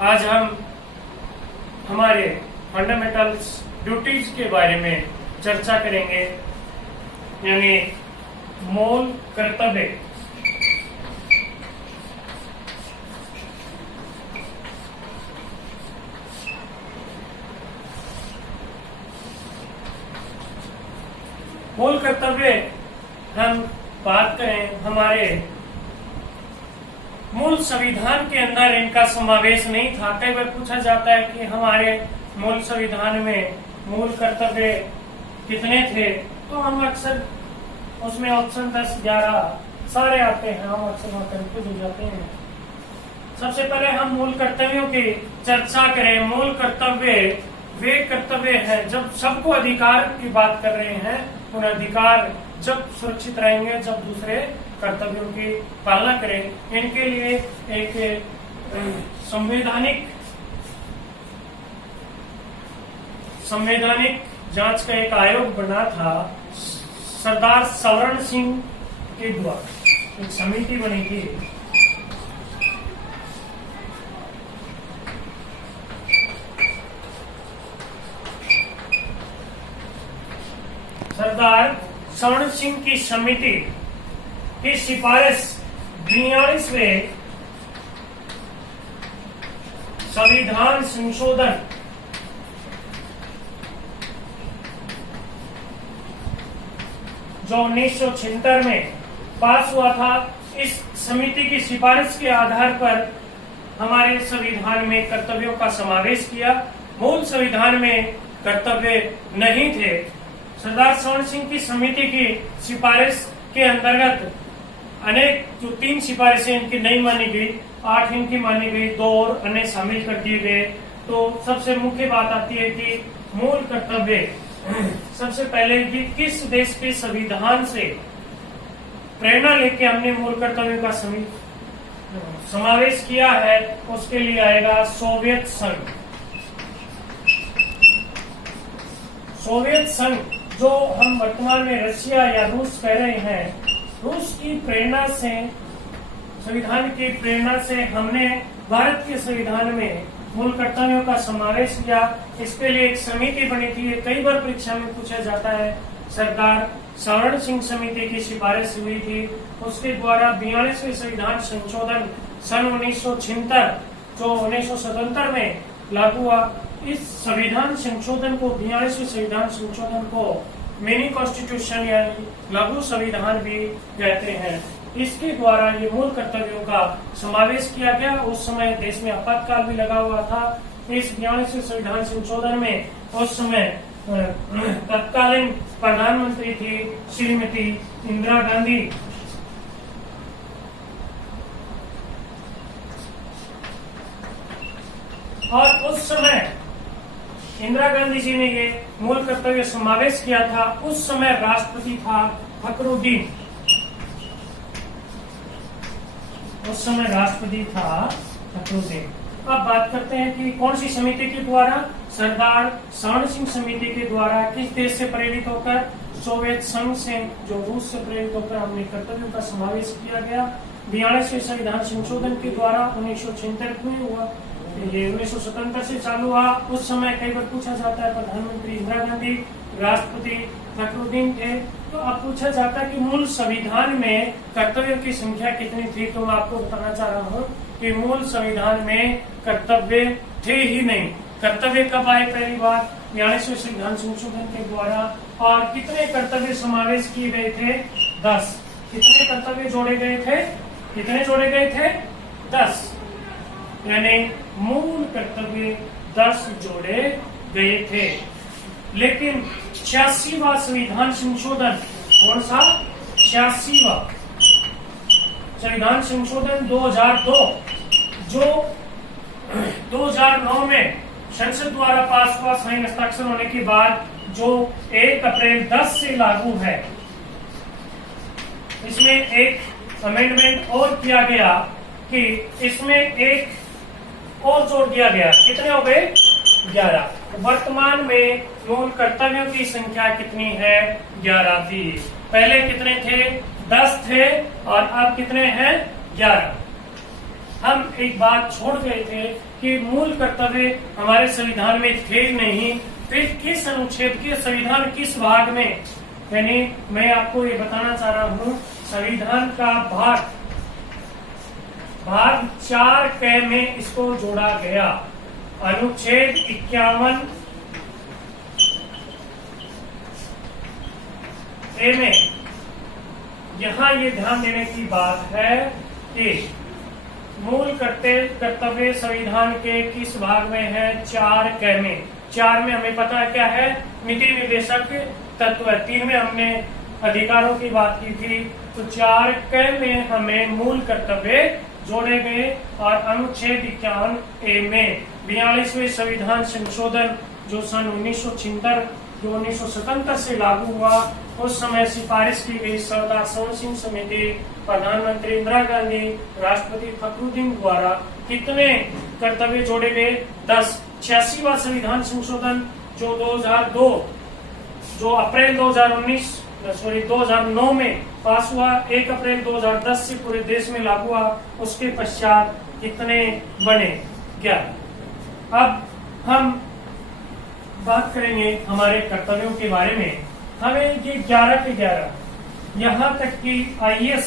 आज हम हमारे फंडामेंटल्स ड्यूटीज के बारे में चर्चा करेंगे, यानी मूल कर्तव्य। मूल कर्तव्य हम बात करें, हमारे मूल संविधान के अंदर इनका समावेश नहीं था। कई बार पूछा जाता है कि हमारे मूल संविधान में मूल कर्तव्य कितने थे, तो हम अक्सर उसमें ऑप्शन 10, 11 सारे आते हैं, हम अक्सर कंफ्यूज हो जाते हैं। सबसे पहले हम मूल कर्तव्यों की चर्चा करें। मूल कर्तव्य वे कर्तव्य हैं जब सबको अधिकार की बात कर रहे हैं, उन अधिकार जब सुरक्षित रहेंगे, जब दूसरे कर्तव्यों की पालना करें। इनके लिए एक संवैधानिक जांच का एक आयोग बना था सरदार सवर्ण सिंह के द्वारा, एक समिति बनी थी। सरदार सवर्ण सिंह की समिति की सिफारिश 42वें संविधान संशोधन जो 1976 में पास हुआ था, इस समिति की सिफारिश के आधार पर हमारे संविधान में कर्तव्यों का समावेश किया। मूल संविधान में कर्तव्य नहीं थे। सरदार सवर्ण सिंह की समिति की सिफारिश के अंतर्गत अनेक जो 3 सिफारिशें इनकी नहीं मानी गई, 8 इनकी मानी गई, 2 और अन्य शामिल कर दिए गए। तो सबसे मुख्य बात आती है कि मूल कर्तव्य, सबसे पहले कि किस देश के संविधान से प्रेरणा लेके हमने मूल कर्तव्यों का समावेश किया है, उसके लिए आएगा सोवियत संघ। सोवियत संघ जो हम वर्तमान में रशिया या रूस कह रहे हैं, रूस की प्रेरणा से, संविधान की प्रेरणा से हमने भारत के संविधान में मूल कर्तव्यों का समावेश किया। इसके लिए एक समिति बनी थी। कई बार परीक्षा में पूछा जाता है। सरदार सवर्ण सिंह समिति की सिफारिश हुई थी, उसके द्वारा 42वें संविधान संशोधन सन 1976 जो 1977 में लागू हुआ। इस संविधान संशोधन को, 42वें संविधान संशोधन को मिनी कॉन्स्टिट्यूशन या लघु संविधान भी कहते हैं। इसके द्वारा ये मूल कर्तव्यों का समावेश किया गया। उस समय देश में आपातकाल भी लगा हुआ था। इस 42वें संविधान संशोधन में उस समय तत्कालीन प्रधानमंत्री थी श्रीमती इंदिरा गांधी। और उस समय इंदिरा गांधी जी ने ये मूल कर्तव्य समावेश किया था। उस समय राष्ट्रपति था फखरुद्दीन। उस समय राष्ट्रपति था फखरुद्दीन। अब बात करते हैं कि कौन सी समिति के द्वारा, सरदार सवर्ण सिंह समिति के द्वारा किस देश से प्रेरित होकर, सोवियत संघ से, जो रूस से प्रेरित होकर हमने कर्तव्यों का समावेश किया गया। 42वें संविधान संशोधन के द्वारा 1976 में हुआ, ये 1977 से चालू हुआ। उस समय कई बार पूछा जाता है प्रधानमंत्री इंदिरा गांधी, राष्ट्रपति फखरुद्दीन थे। तो अब पूछा जाता है कि मूल संविधान में कर्तव्यों की संख्या कितनी थी। तो मैं आपको बताना चाह रहा हूँ कि मूल संविधान में कर्तव्य थे ही नहीं। कर्तव्य कब आए? पहली बार 42वें संविधान संशोधन के द्वारा। और कितने कर्तव्य समावेश किए गए थे? 10। कितने कर्तव्य जोड़े गए थे? कितने जोड़े गए थे? 10। यानी मूल कर्तव्य 10 जोड़े गए थे। लेकिन 86वां संविधान संशोधन, कौन सा? 86वां संविधान संशोधन 2002, जो 2009 में संसद द्वारा पास हुआ, साइन हस्ताक्षर होने के बाद जो 1 अप्रैल 10 से लागू है। इसमें एक अमेंडमेंट और किया गया कि इसमें एक और जोड़ दिया गया। कितने हो गए? 11। वर्तमान में मूल कर्तव्यों की संख्या कितनी है? 11 थी। पहले कितने थे? 10 थे और अब कितने हैं? 11। हम एक बात छोड़ गए थे कि मूल कर्तव्य हमारे संविधान में थे नहीं, फिर किस अनुच्छेद के संविधान किस भाग में, यानी मैं आपको ये बताना चाह रहा हूँ संविधान का भाग 4 में इसको जोड़ा गया। अनुच्छेद 51 ए में यहाँ ये ध्यान देने की बात है कि मूल कर्तव्य संविधान के किस भाग में है, 4 में। 4 में हमें पता है क्या है, नीति निर्देशक तत्व। 3 में हमने अधिकारों की बात की थी, तो 4 में हमें मूल कर्तव्य जोड़े गए। और अनुच्छेद 51 ए में 42वें संविधान संशोधन जो सन 1976 जो 1977 से लागू हुआ, उस समय सिफारिश की गई सरदार स्वर्ण सिंह समिति, प्रधानमंत्री इंदिरा गांधी, राष्ट्रपति फखरुद्दीन द्वारा कितने कर्तव्य जोड़े गए, 10। 86वां संविधान संशोधन जो 2009 में पास हुआ, 1 अप्रैल 2010 से पूरे देश में लागू हुआ, उसके पश्चात कितने बने, 11। अब हम बात करेंगे हमारे कर्तव्यों के बारे में। हमें ये 11 के 11 यहाँ तक कि IAS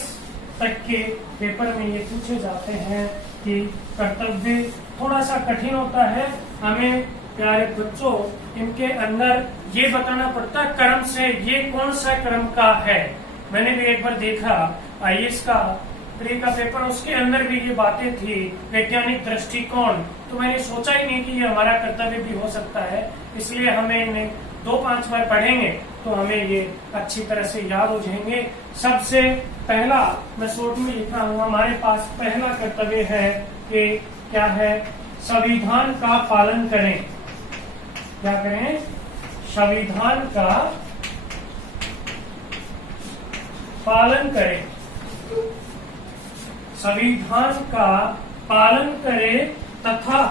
तक के पेपर में ये पूछे जाते हैं कि कर्तव्य थोड़ा सा कठिन होता है। हमें प्यारे बच्चों इनके अंदर ये बताना पड़ता कर्म से ये कौन सा कर्म का है। मैंने भी एक बार देखा IAS का प्री का पेपर, उसके अंदर भी ये बातें थी, वैज्ञानिक दृष्टिकोण। तो मैंने सोचा ही नहीं कि ये हमारा कर्तव्य भी हो सकता है, इसलिए हमें इन्हें 2-5 बार पढ़ेंगे तो हमें ये अच्छी तरह से याद हो जाएंगे। सबसे पहला मैं शॉर्ट में लिखा हूँ, हमारे पास पहला कर्तव्य है कि क्या है, संविधान का पालन करें। क्या करें, संविधान का पालन करें। संविधान का पालन करें तथा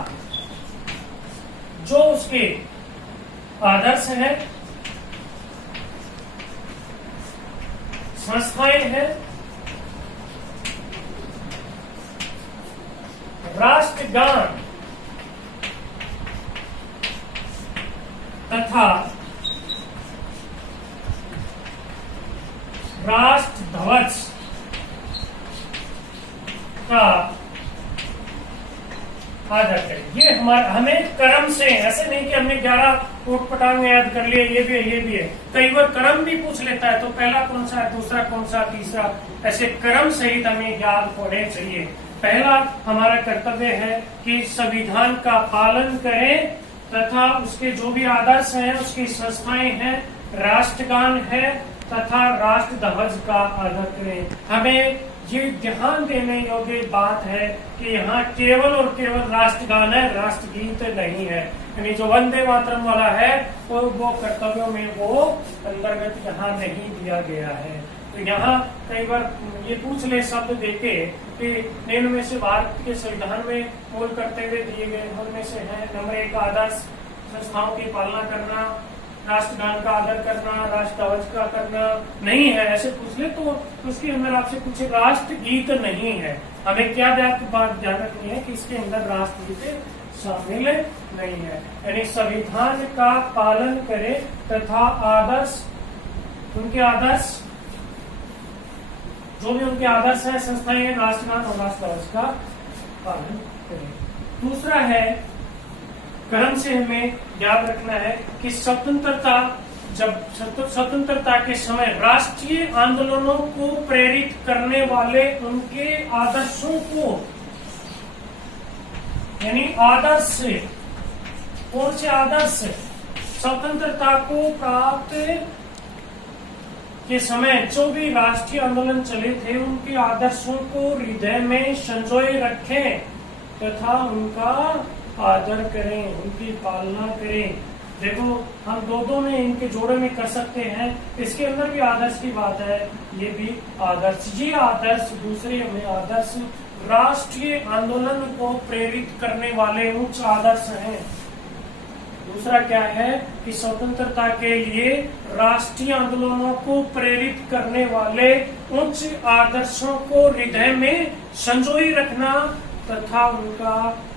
जो उसके आदर्श है, संस्थाएं हैं, राष्ट्रगान तथा राष्ट्रध्वज का आदर करें। ये हमें कर्म से, ऐसे नहीं कि हमने 11 ऊटपटांग याद कर लिए, ये भी है ये भी है। कई बार कर्म भी पूछ लेता है, तो पहला कौन सा है, दूसरा कौन सा, तीसरा, ऐसे कर्म सहित हमें याद होने चाहिए। पहला हमारा कर्तव्य है कि संविधान का पालन करें तथा उसके जो भी आदर्श हैं, उसकी संस्थाएं हैं, राष्ट्रगान है तथा राष्ट्रध्वज का आदर करें। हमें ये ध्यान देने योग्य बात है कि यहाँ केवल और केवल राष्ट्रगान है, राष्ट्रगीत नहीं है। यानी जो वंदे मातरम वाला है वो कर्तव्यों में वो अंतर्गत यहाँ नहीं दिया गया है। तो यहाँ कई बार ये पूछ ले शब्द देके कि निम्न में से भारत के संविधान में मूल कर्तव्य दिए गए उनमें से है, नंबर 1 आदर्श संस्थाओं की पालना करना, राष्ट्रगान का आदर करना, राष्ट्रध्वज का करना नहीं है, ऐसे पूछ ले तो उसके अंदर आपसे पूछे राष्ट्रगीत नहीं है। हमें क्या बात ध्यान रखनी है कि इसके अंदर राष्ट्रगीत शामिल नहीं है। यानी संविधान का पालन करे तथा आदर्श, उनके आदर्श जो भी उनके आदर्श है, संस्थाएं, राष्ट्रगान और राष्ट्रध्वज का पालन करें। दूसरा है कर्म से हमें याद रखना है कि स्वतंत्रता, जब स्वतंत्रता के समय राष्ट्रीय आंदोलनों को प्रेरित करने वाले उनके आदर्शों को, यानी आदर्श से, कौन से आदर्श, स्वतंत्रता को प्राप्त के समय जो भी राष्ट्रीय आंदोलन चले थे उनके आदर्शों को हृदय में संजोए रखें तथा उनका आदर करें, उनकी पालना करें। देखो हम दो में इनके जोड़े में कर सकते हैं, इसके अंदर भी आदर्श की बात है, ये भी आदर्श, ये आदर्श, दूसरे में आदर्श राष्ट्रीय आंदोलन को प्रेरित करने वाले उच्च आदर्श हैं। दूसरा क्या है कि स्वतंत्रता के लिए राष्ट्रीय आंदोलनों को प्रेरित करने वाले उच्च आदर्शों को हृदय में संजोई रखना तथा उनका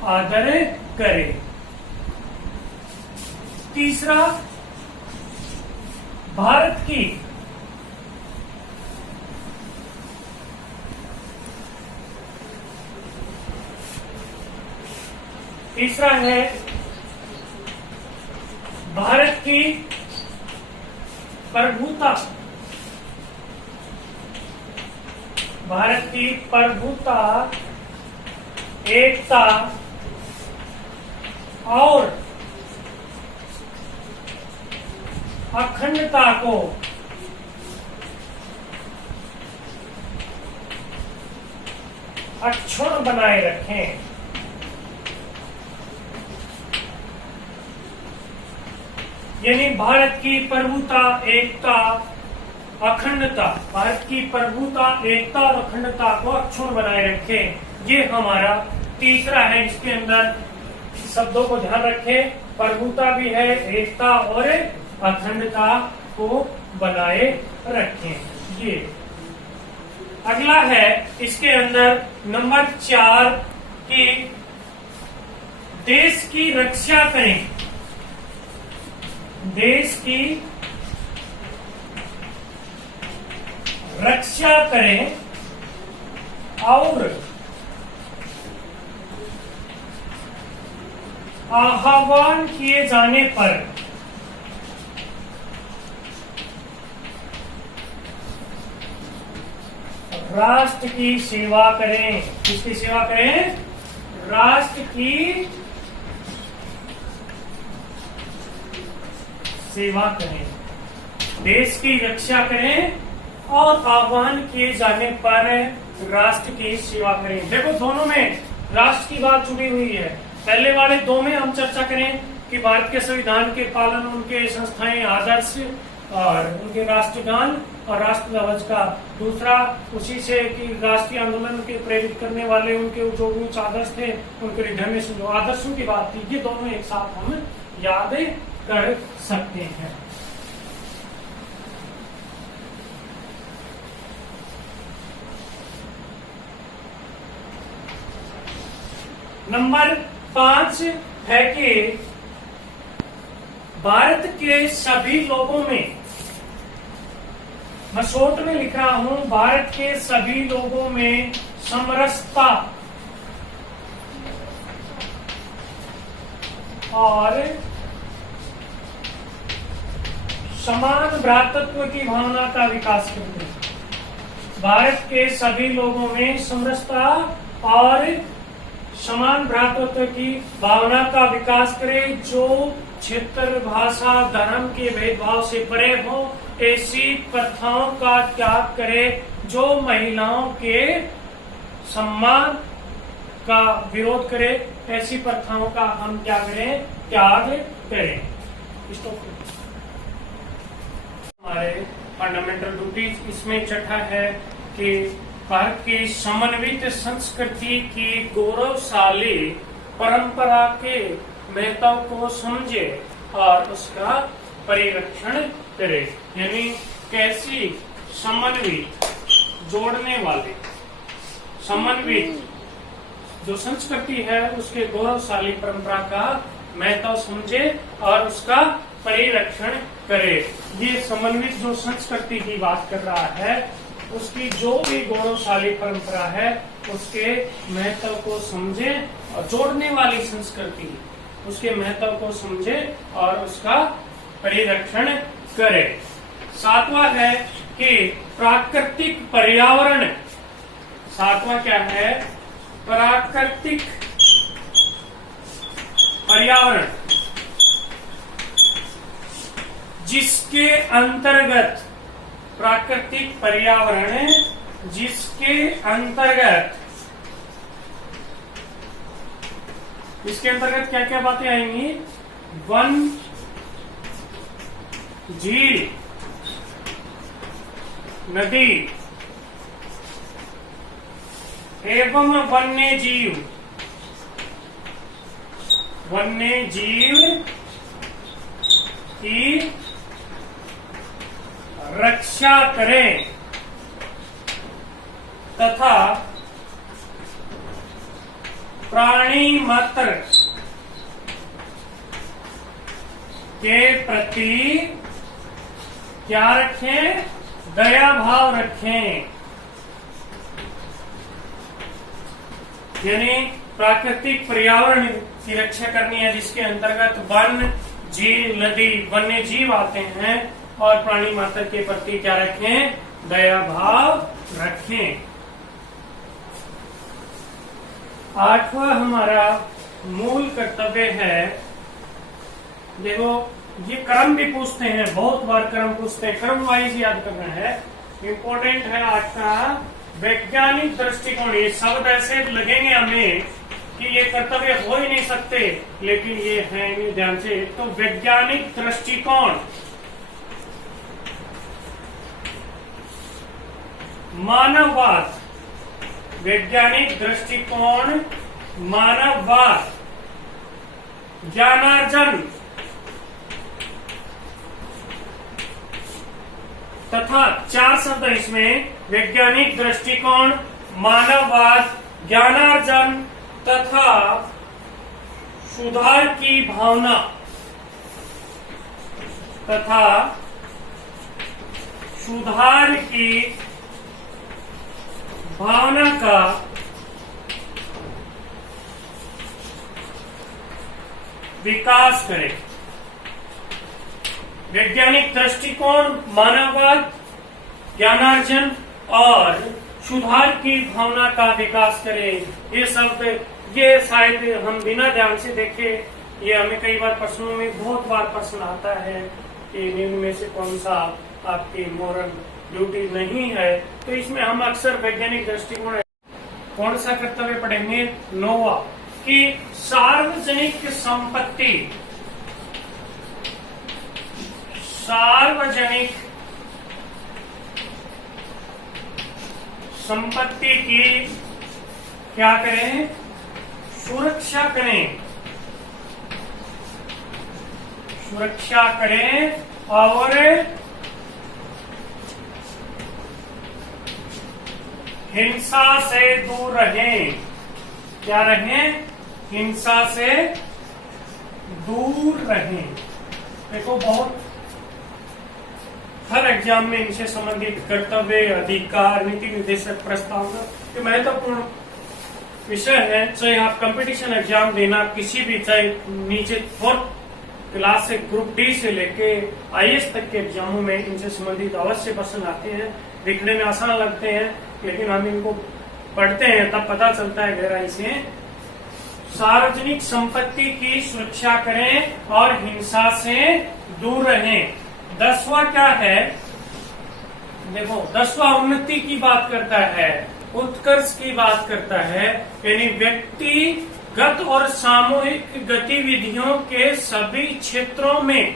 आदर करें। तीसरा, भारत की तीसरा है भारत की प्रभुता, भारत की प्रभुता, एकता और अखंडता को अक्षुण्ण बनाए रखें। यानी भारत की प्रभुता, एकता, अखंडता, भारत की प्रभुता, एकता और अखंडता को अक्षुण्ण बनाए रखें। ये हमारा तीसरा है। इसके अंदर शब्दों को ध्यान रखें, प्रभुता भी है, एकता और अखंडता को बनाए रखें। ये अगला है, इसके अंदर नंबर 4 की देश की रक्षा करें। देश की रक्षा करें और आह्वान किए जाने पर राष्ट्र की सेवा करें। किसकी सेवा करें? राष्ट्र की सेवा करें, देश की रक्षा करें और आह्वान किए जाने पर राष्ट्र की सेवा करें। देखो, दोनों में राष्ट्र की बात जुड़ी हुई है। पहले वाले दो में हम चर्चा करें कि भारत के संविधान के पालन, उनके संस्थाएं, आदर्श और उनके राष्ट्रगान और राष्ट्र ध्वज का। दूसरा उसी से कि राष्ट्रीय आंदोलन के प्रेरित करने वाले उनके जो उच्च आदर्श थे, उनके हृदय में जो आदर्शों की बात थी, ये दोनों एक साथ हम याद कर सकते हैं। नंबर 5 है कि भारत के सभी लोगों में, मैं शॉर्ट में लिख रहा हूं, भारत के सभी लोगों में समरसता और समान भ्रातृत्व की भावना का विकास करें। भारत के सभी लोगों में समरसता और समान भ्रातृत्व की भावना का विकास करें, जो क्षेत्र, भाषा, धर्म के भेदभाव से परे हो। ऐसी प्रथाओं का त्याग करे जो महिलाओं के सम्मान का विरोध करे। ऐसी प्रथाओं का हम क्या करें? त्याग करें। हमारे फंडामेंटल ड्यूटीज इसमें छठा है कि भारत की समन्वित संस्कृति की गौरवशाली परंपरा के महत्व को समझे और उसका परिरक्षण करे। यानी कैसी समन्वित, जोड़ने वाली, समन्वित जो संस्कृति है उसके गौरवशाली परंपरा का महत्व समझे और उसका परिरक्षण करे। ये समन्वित जो संस्कृति की बात कर रहा है, उसकी जो भी गौरवशाली परंपरा है उसके महत्व को समझे और जोड़ने वाली संस्कृति, उसके महत्व को समझे और उसका परिरक्षण करे। 7वां है कि प्राकृतिक पर्यावरण। 7वां क्या है? प्राकृतिक पर्यावरण, जिसके अंतर्गत, प्राकृतिक पर्यावरण जिसके अंतर्गत, इसके अंतर्गत क्या क्या बातें आएंगी? वन, झील, नदी एवं वन्य जीव, वन्य जीव की रक्षा करें तथा प्राणी मात्र के प्रति क्या रखें? दया भाव रखें। यानी प्राकृतिक पर्यावरण की रक्षा करनी है, जिसके अंतर्गत वन, झील, नदी, वन्य जीव आते हैं, और प्राणी मात्र के प्रति क्या रखें? दया भाव रखें। आठवां हमारा मूल कर्तव्य है, देखो ये क्रम भी पूछते हैं, बहुत बार क्रम पूछते हैं, क्रम वाइज याद करना है, इंपॉर्टेंट है। आठवां वैज्ञानिक दृष्टिकोण। ये शब्द ऐसे लगेंगे हमें कि ये कर्तव्य हो ही नहीं सकते, लेकिन ये है, ध्यान से। तो वैज्ञानिक दृष्टिकोण, मानववाद, वैज्ञानिक दृष्टिकोण, मानववाद, ज्ञानार्जन तथा 4 शब्द इसमें, वैज्ञानिक दृष्टिकोण, मानववाद, ज्ञानार्जन तथा सुधार की भावना, तथा सुधार की भावना का विकास करें। वैज्ञानिक दृष्टिकोण, मानववाद, ज्ञानार्जन और सुधार की भावना का विकास करें। ये शब्द, ये शायद हम बिना ध्यान से देखे, ये हमें कई बार प्रश्नों में बहुत बार प्रश्न आता है कि निम्न में से कौन सा आपकी मोरल ड्यूटी नहीं है। तो इसमें हम अक्सर वैज्ञानिक दृष्टिकोण कौन सा कर्तव्य पढ़ेंगे? 9वां कि सार्वजनिक संपत्ति, सार्वजनिक संपत्ति की क्या करें? सुरक्षा करें, सुरक्षा करें और हिंसा से दूर रहें। क्या रहें? हिंसा से दूर रहें। देखो बहुत हर एग्जाम में इनसे संबंधित कर्तव्य, अधिकार, नीति निर्देशक प्रस्ताव ये महत्वपूर्ण विषय है। चाहे आप कंपटीशन एग्जाम देना किसी भी, चाहे नीचे 4th क्लास से ग्रुप डी से लेके IAS तक के एग्जामों में इनसे संबंधित अवश्य प्रश्न आते हैं। लिखने में आसान लगते हैं, लेकिन हम इनको पढ़ते हैं तब पता चलता है गहराई से। सार्वजनिक संपत्ति की सुरक्षा करें और हिंसा से दूर रहें। 10वां क्या है? देखो 10वां उन्नति की बात करता है, उत्कर्ष की बात करता है, यानी व्यक्तिगत और सामूहिक गतिविधियों के सभी क्षेत्रों में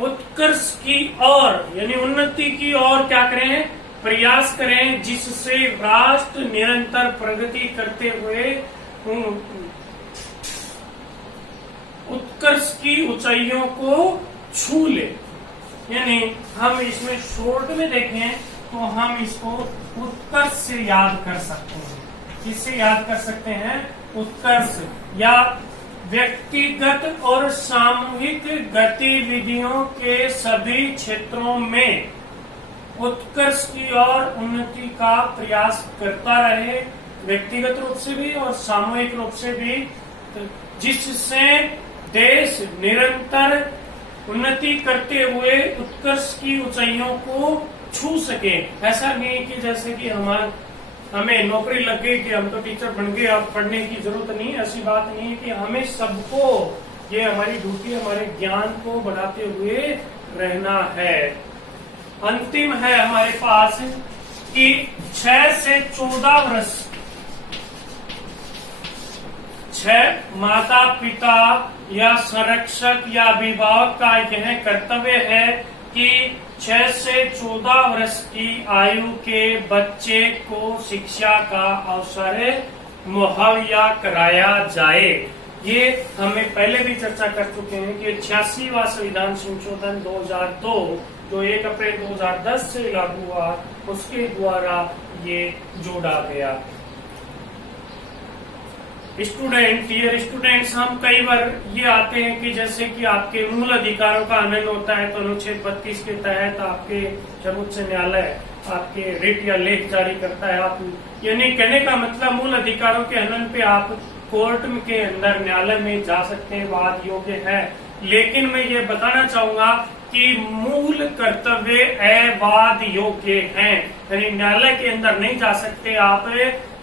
उत्कर्ष की ओर, यानी उन्नति की ओर क्या करें? प्रयास करें, जिससे राष्ट्र निरंतर प्रगति करते हुए उत्कर्ष की ऊंचाइयों को छू ले। यानी हम इसमें शॉर्ट में देखें तो हम इसको उत्कर्ष से याद कर सकते हैं। किससे याद कर सकते हैं? उत्कर्ष, या व्यक्तिगत और सामूहिक गतिविधियों के सभी क्षेत्रों में उत्कर्ष की ओर उन्नति का प्रयास करता रहे, व्यक्तिगत रूप से भी और सामूहिक रूप से भी, जिससे देश निरंतर उन्नति करते हुए उत्कर्ष की ऊंचाइयों को छू सके। ऐसा नहीं कि जैसे कि हमें नौकरी लग गई कि हम तो टीचर बन गए, अब पढ़ने की जरूरत नहीं, ऐसी बात नहीं है। कि हमें सबको, ये हमारी ड्यूटी, हमारे ज्ञान को बढ़ाते हुए रहना है। अंतिम है हमारे पास कि 6 से 14 वर्ष 6 माता पिता या संरक्षक या अभिभावक का यह कर्तव्य है कि 6 से 14 वर्ष की आयु के बच्चे को शिक्षा का अवसर मुहैया कराया जाए। ये हमें पहले भी चर्चा कर चुके हैं कि 86वां संविधान संशोधन 2002 जो 1 अप्रैल 2010 से लागू हुआ, उसके द्वारा ये जोड़ा गया। स्टूडेंट, डियर स्टूडेंट्स, हम कई बार ये आते हैं कि जैसे कि आपके मूल अधिकारों का हनन होता है तो अनुच्छेद 32 के तहत आपके सर्वोच्च न्यायालय आपके रिट या लेख जारी करता है। आप यानी कहने का मतलब मूल अधिकारों के हनन पे आप कोर्ट के अंदर न्यायालय में जा सकते हैं, वाद योग्य है। लेकिन मैं ये बताना चाहूंगा कि मूल कर्तव्य अवाद योग्य हैं, यानी न्यायालय के अंदर नहीं जा सकते आप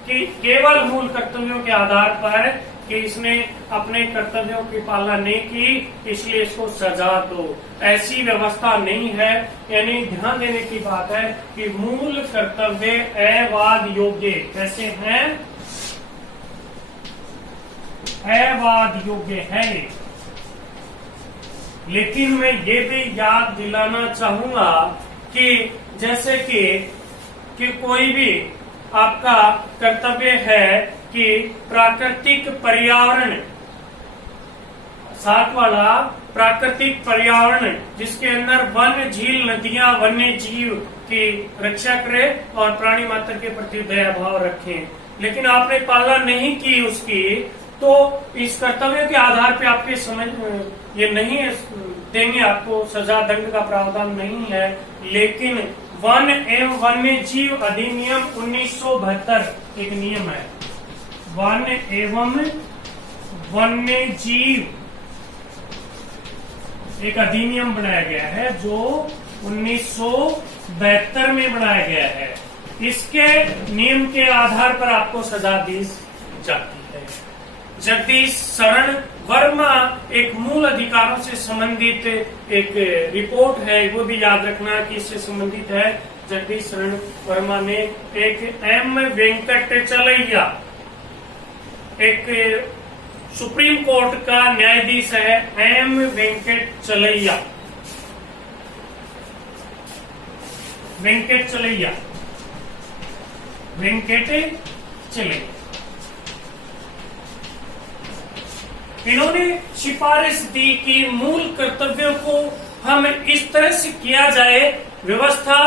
कि केवल मूल कर्तव्यों के आधार पर कि इसने अपने कर्तव्यों की पालना नहीं की इसलिए इसको सजा दो, ऐसी व्यवस्था नहीं है। यानी ध्यान देने की बात है कि मूल कर्तव्य अवाद योग्य कैसे हैं, अवाद योग्य है। लेकिन मैं ये भी याद दिलाना चाहूंगा कि जैसे कि कोई भी आपका कर्तव्य है कि प्राकृतिक पर्यावरण, साथ वाला प्राकृतिक पर्यावरण जिसके अंदर वन, झील, नदियां, वन्य जीव की रक्षा करे और प्राणी मात्र के प्रति दया भाव रखें, लेकिन आपने पालना नहीं की उसकी, तो इस कर्तव्य के आधार पे आपके समझ ये नहीं देंगे, आपको सजा दंड का प्रावधान नहीं है। लेकिन वन एवं वन्य जीव अधिनियम 1972 एक नियम है, वन एवं वन्य जीव एक अधिनियम बनाया गया है जो 1972 में बनाया गया है। इसके नियम के आधार पर आपको सजा दी जाती है। जगदीश शरण वर्मा एक मूल अधिकारों से संबंधित एक रिपोर्ट है, वो भी याद रखना कि इससे संबंधित है। जगदीश शरण वर्मा ने एक एम वेंकटचलैया, एक सुप्रीम कोर्ट का न्यायाधीश है एम वेंकटचलैया, वेंकटचलैया, इन्होंने सिफारिश दी कि मूल कर्तव्यों को हम इस तरह से किया जाए व्यवस्था।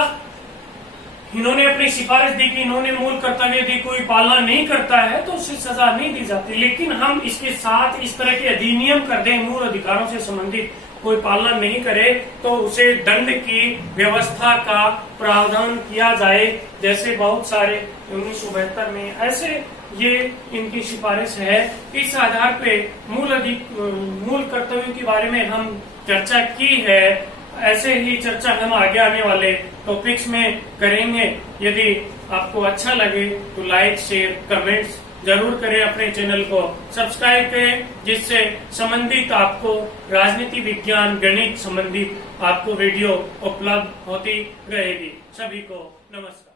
इन्होंने अपनी सिफारिश दी कि इन्होंने मूल कर्तव्य दी, कोई पालना नहीं करता है तो उसे सजा नहीं दी जाती। लेकिन हम इसके साथ इस तरह के अधिनियम कर दें, मूल अधिकारों से संबंधित कोई पालना नहीं करे तो उसे दंड की व्यवस्था का प्रावधान किया जाए। जैसे बहुत सारे 1972 में ऐसे ये इनकी सिफारिश है। इस आधार पे मूल कर्तव्यों के बारे में हम चर्चा की है। ऐसे ही चर्चा हम आगे आने वाले टॉपिक्स में करेंगे। यदि आपको अच्छा लगे तो लाइक, शेयर, कमेंट्स जरूर करें। अपने चैनल को सब्सक्राइब करें जिससे संबंधित आपको राजनीति विज्ञान, गणित संबंधित आपको वीडियो उपलब्ध होती रहेगी। सभी को नमस्कार।